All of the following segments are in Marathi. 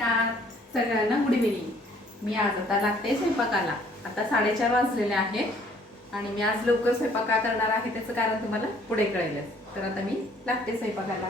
नमस्कार सगळ्यांना गुड इव्हिनिंग. मी आज आता लागते स्वयंपाकाला. आता साडेचार वाजलेले आहेत आणि मी आज लवकर स्वयंपाक का करणार आहे त्याचं कारण तुम्हाला पुढे कळेलच. तर आता मी लागते स्वयंपाकाला.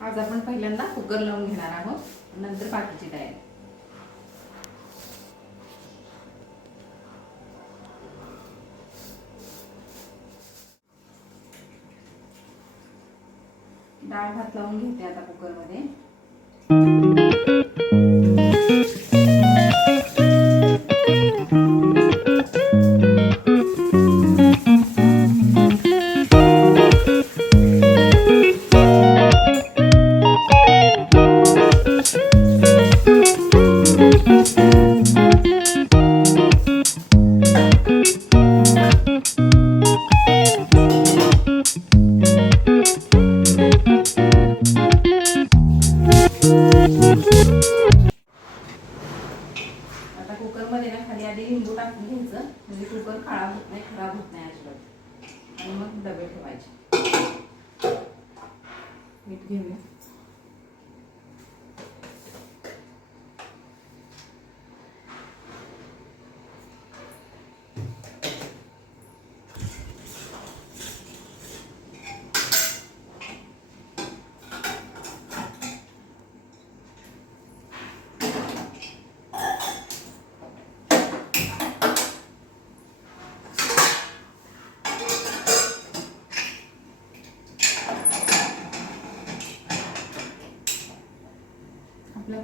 आज आपण पहिल्यांदा कुकर लावून घेणार आहोत. नंतर बाकीची तयारी. डाळ भात लावून घेते आता कुकरमध्ये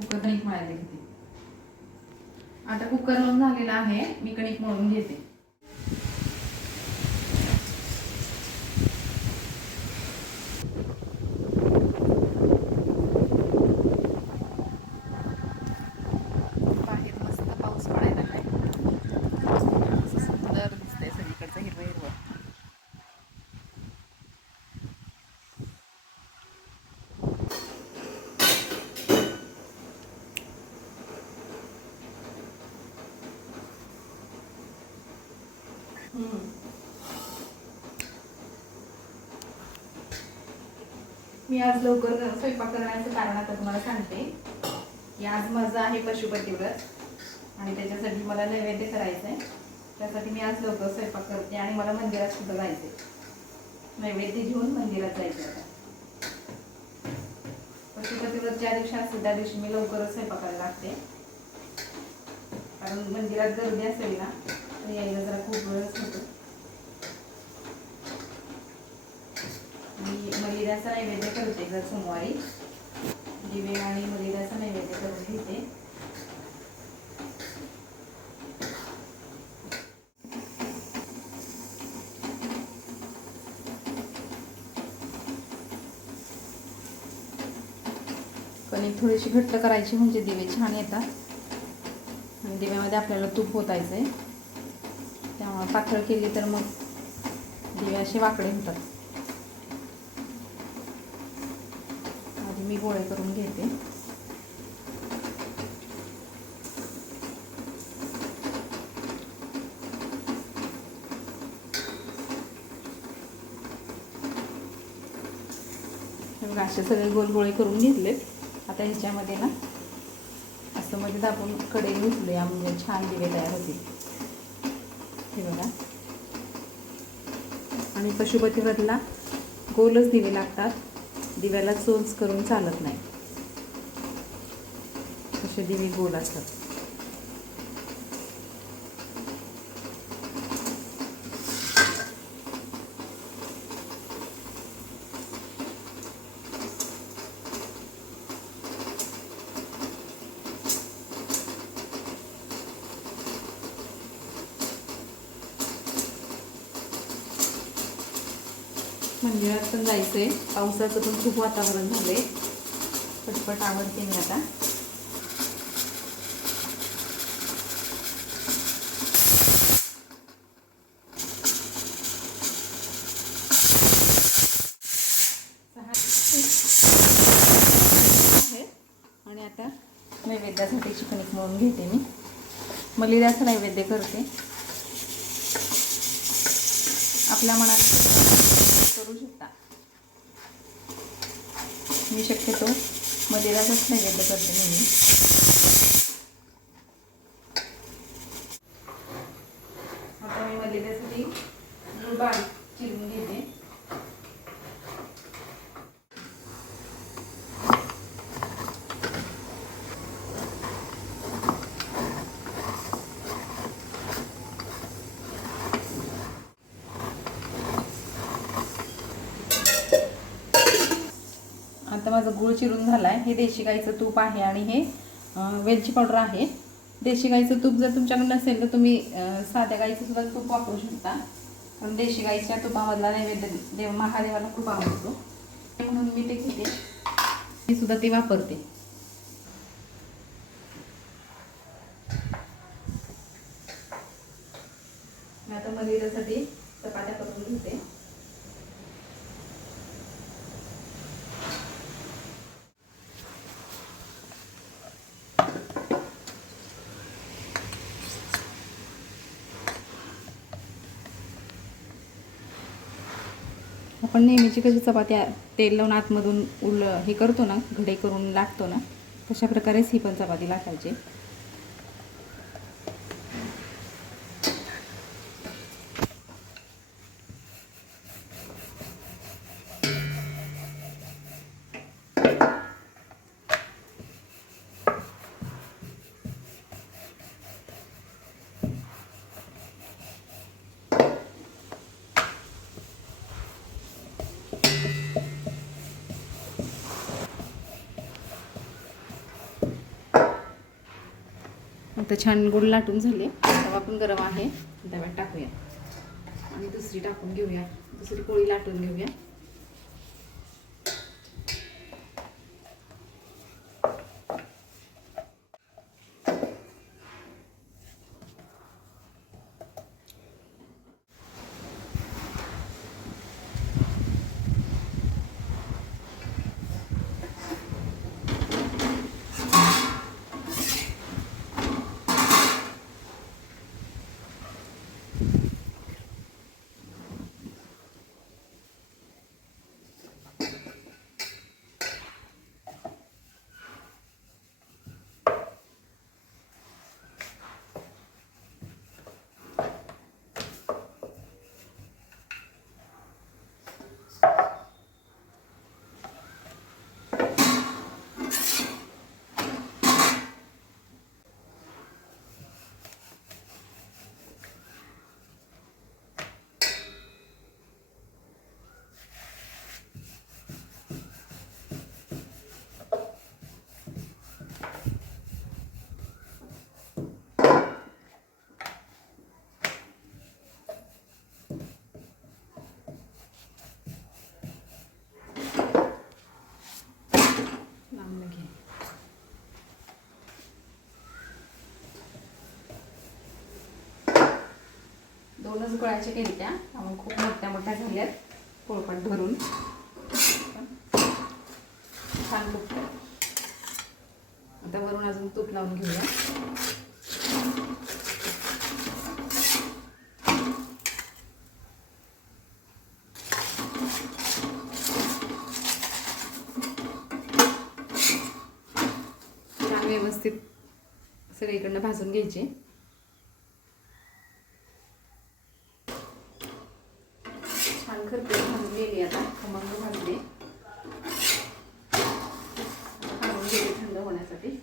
कुकर कणिक मळायला घेते आता कुकर लावून झालेला आहे. मी कणिक मळून घेते. मी आज लवकर स्वयंपाक करण्याचं कारण आता तुम्हाला सांगते. की आज माझं आहे पशुपतीव्रत आणि त्याच्यासाठी मला नैवेद्य करायचं आहे त्यासाठी मी आज लवकर स्वयंपाक करते आणि मला मंदिरात सुद्धा जायचं आहे नैवेद्य घेऊन मंदिरात जायचं आता. पशुपतीव्रत ज्या दिवशी असते त्या दिवशी मी लवकरच स्वयंपाकाला लागते. कारण मंदिरात गर्दी असेल ना तर यायला जरा खूप वेळच होतो. मी मलिदाचा नैवेद्य करते जर सोमवारी. दिवे आणि मलिदाचा नैवेद्य करून घेते. कणिक थोडीशी घट्ट करायची म्हणजे दिवे छान येतात. आणि दिव्यामध्ये आपल्याला तूप होतायचं आहे त्यामुळे पातळ केली तर मग दिवे असे वाकडे होतात आधी मी गोळे करून घेते असे सगळे गोल गोळे करून घेतलेत आता ह्याच्यामध्ये ना असं मध्ये दाबून कडे घेतलूया म्हणजे छान दिवे तयार होतील हे बघा आणि पशुपती व्रतला गोलच दिवे लागतात दिव्याला चोच करून चालत नाही. असे दिवे गोल असतात. मंदिरात पण जायचंय. पावसाचं पण खूप वातावरण झालंय. पटपट आवडते मी आता. आहे. आणि आता नैवेद्यासाठी चिकनिक म्हणून घेते मी. मलिदाचं नैवेद्य करते. आपल्या मनात करू शकता. मी शक्यतो मदिराचाच नैवेद्य करते नेहमी. आता मी मदिरासाठी गूळ बारीक चिरून घेते आता माझं गूळ चिरून झाला आहे हे देशी गाईचं तूप आहे आणि हे वेलची पावडर आहे. देशी गाईचं तूप जर तुमच्याकडे नसेल तर तुम्ही साध्या गाईचं सुद्धा तूप वापरू शकता. पण देशी गाईच्या तुपामधला नैवेद्य देव महादेवाला खूप आवडतो. म्हणून मी ते घेते. मी सुद्धा ते वापरते. मी आता मदिरासाठी चपात्या करून घेते. आपण नेहमीची कशी चपात्या तेल लावून आतमधून उल हे करतो ना घडे करून लागतो ना तशा प्रकारेच ही पण चपाती लाटायची. तर छान गोड लाटून झाले. तवा पण गरम आहे. तव्यात टाकूया. आणि दुसरी टाकून घेऊया. दुसरी पोळी लाटून घेऊया. दोनच गोळ्याच्या केली त्या त्यामुळे खूप मोठ्या मोठ्या झाल्यात पोळपट भरून. छान लुक आता वरून अजून तूप लावून घेऊया. छान व्यवस्थित सगळीकडनं भाजून घ्यायचे छान खरपूर भाजून गेली आता खमंग भाजले काढून गेली थंड होण्यासाठी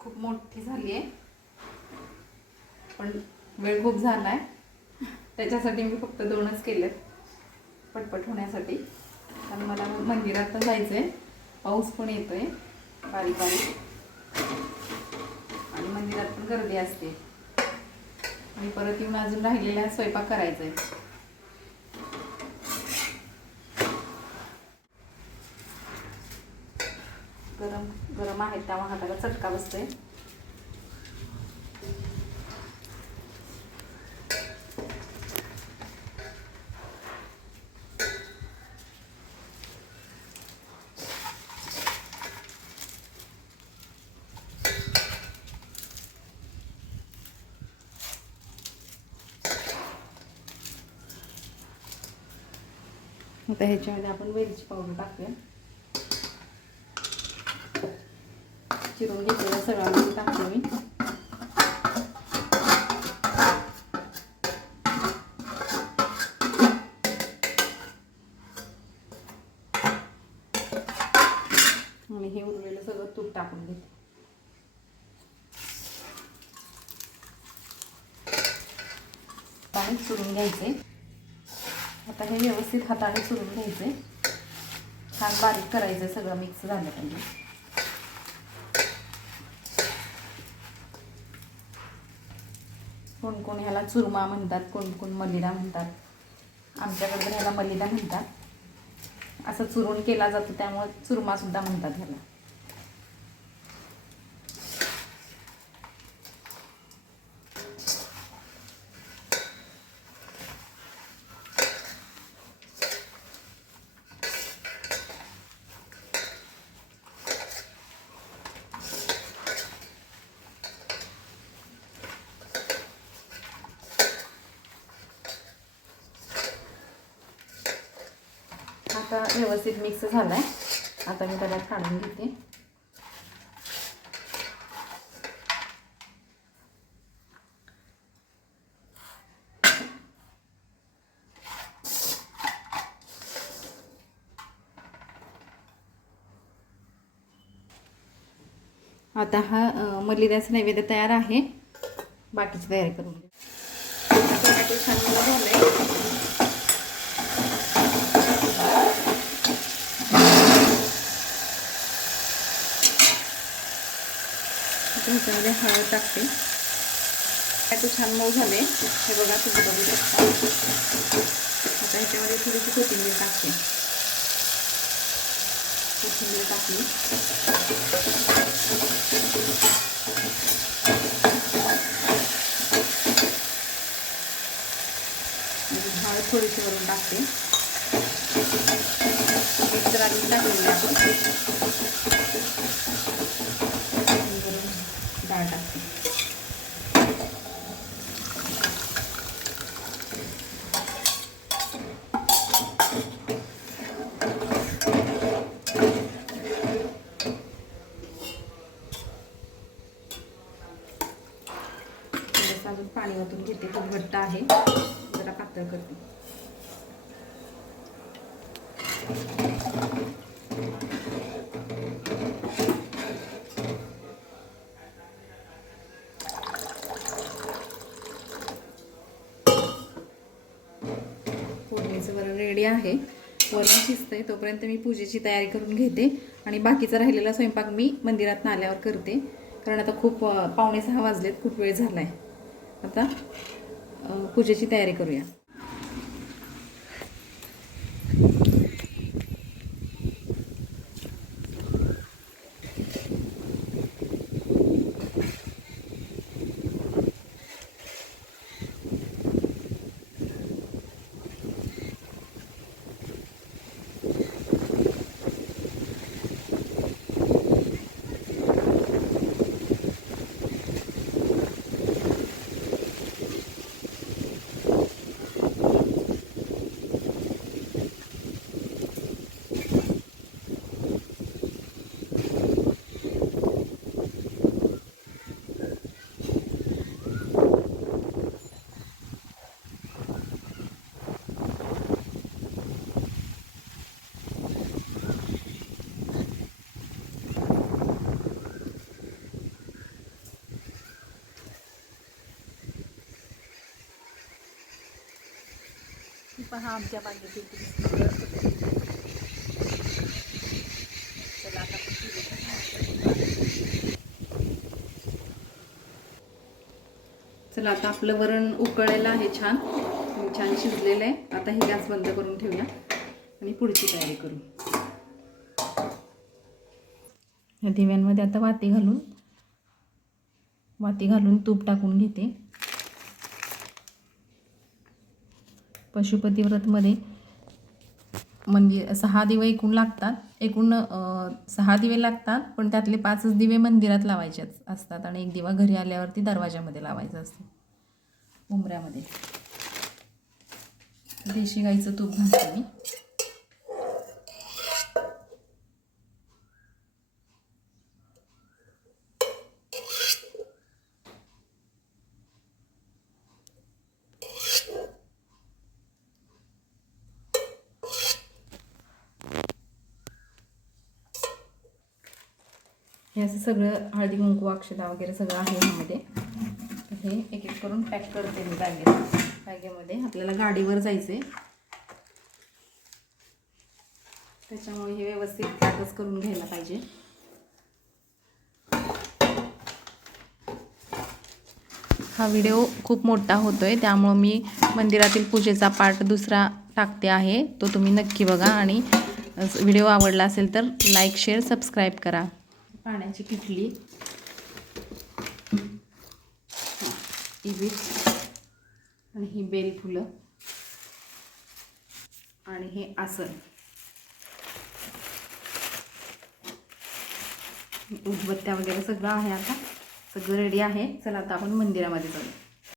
खूप मोठी आहे पण वेळ खूप झाला आहे त्याच्यासाठी मी फक्त दोनच केलेत पटपट होण्यासाठी. कारण मला मंदिरात तर जायचं आहे पाऊस पण येतोय. बारीक बारीक. आणि मंदिरात पण गर्दी असते. आणि परत येऊन अजून राहिलेला स्वयंपाक करायचा आहे गरम गरम आहेत त्यामुळे हाताला चटका बसतोय. आता ह्याच्यामध्ये आपण वेलची पावडर टाकूया. चिरून घेतलेल्या सगळं टाकतो मी. आणि हे उरलेलं सगळं तूप टाकून घेते. पाणी चुरून घ्यायचे आता हे व्यवस्थित हाताने चुरून घ्यायचे. छान बारीक करायचं सगळं मिक्स झालं पाहिजे. कोण कोण ह्याला चुरमा म्हणतात कोण कोण मलिदा म्हणतात. आमच्याकडे पण ह्याला मलिदा म्हणतात. असं चुरून केला जातो त्यामुळे चुरमा सुद्धा म्हणतात ह्याला. आता व्यवस्थित मिक्स झाला आहे आता मी त्याला काढून घेते. आता हा मलिदाचा नैवेद्य तयार आहे. बाकीची तयारी करून घे टोमॅटो छान मला आहे आता ह्याच्यामध्ये हळद टाकते टोमॅटो छान मऊ झाले हे बघा तुम्ही बघू शकता आता ह्याच्यामध्ये थोडीशी कोथिंबीर टाकते कोथिंबीर टाकली म्हणजे हळद थोडीशी वरून टाकते मीठ जर आधी टाकलेली आपण आणि वरून डाळ टाकते थोडंसं अजून पाणी ओतून घेते खूप घट्ट आहे जरा पातळ करते फोडणीचं वरण रेडी आहे. वरण शिजतंय तोपर्यंत मी पूजेची तयारी करून घेते. आणि बाकीचा राहिलेला स्वयंपाक मी मंदिरात आल्यावर करते. कारण आता खूप पावणे सहा वाजलेत खूप वेळ झाला आहे आता पूजेची तयारी करूया. पहा आमच्या बागेतील चला आता चला आता आपलं वरण उकळलेलं आहे छान. छान शिजलेलं आहे. आता हे गॅस बंद करून ठेवूया आणि पुढची तयारी करू. दिव्यांमध्ये आता वाती घालून वाती घालून तूप टाकून घेते. पशुपती व्रतमध्ये म्हणजे सहा दिवे एकूण लागतात. एकूण सहा दिवे लागतात पण त्यातले पाचच दिवे मंदिरात लावायचे असतात आणि एक दिवा घरी आल्यावरती दरवाजामध्ये लावायचा असतो. उंबऱ्यामध्ये. देशी गाईचं तूप घालते मी. हे असं सगळं हळदी कुंकू अक्षता वगैरे सगळं आहे ह्यामध्ये. हे एक एक करून पॅक करते मी बॅगेत. बॅगेमध्ये आपल्याला गाडीवर जायचे त्याच्यामुळे हे व्यवस्थित पॅकच करून घ्यायला पाहिजे. हा व्हिडिओ खूप मोठा होतो आहे त्यामुळं मी मंदिरातील पूजेचा पार्ट दुसरा टाकते आहे. तो तुम्ही नक्की बघा आणि व्हिडिओ आवडला असेल तर लाईक शेअर सबस्क्राईब करा. पाण्याची किटली इबीट आणि ही बेल फुलं आणि हे आसन. उदबत्त्या वगैरे सगळं आहे आता. सगळं रेडी आहे. चला आता आपण मंदिरामध्ये जाऊ